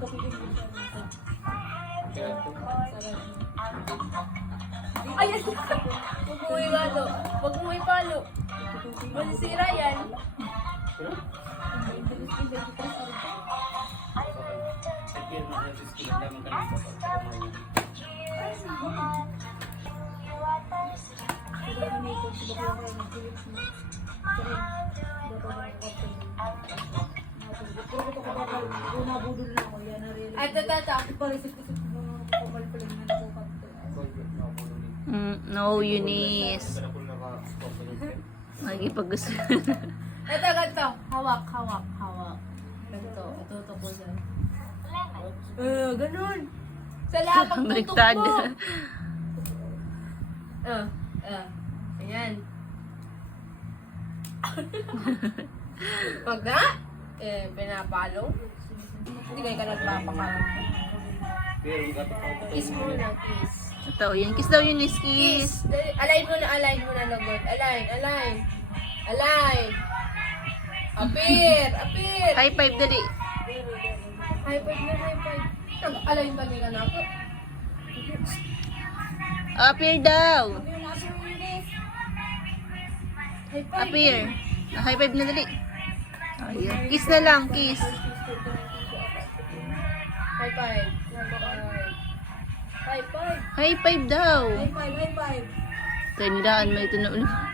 Ay, huwag mo ipalo. Huwag mo ipalo. Masisira yan. At No, Eunice. Magipag-gusto. ito, ganito. Hawak. Ganito. Itutok ko dyan. Ganun. Sa lapang tutok Baliktad. mo. Ayan. Pag na, pinapalo. Hindi kayo ka nagpapakaroon. Kiss muna, kiss. Ito, yan. Kiss daw, Eunice. Kiss. Kiss. Align mo na, Lugod. Align. Appear. High five, dali. High five. Align ba nila na ako? Appear daw. High five. Appear. High five na, dali. Ayan. Kiss na lang, kiss. High five. High five daw. High five. Tayo nilaan, may ito na ulit.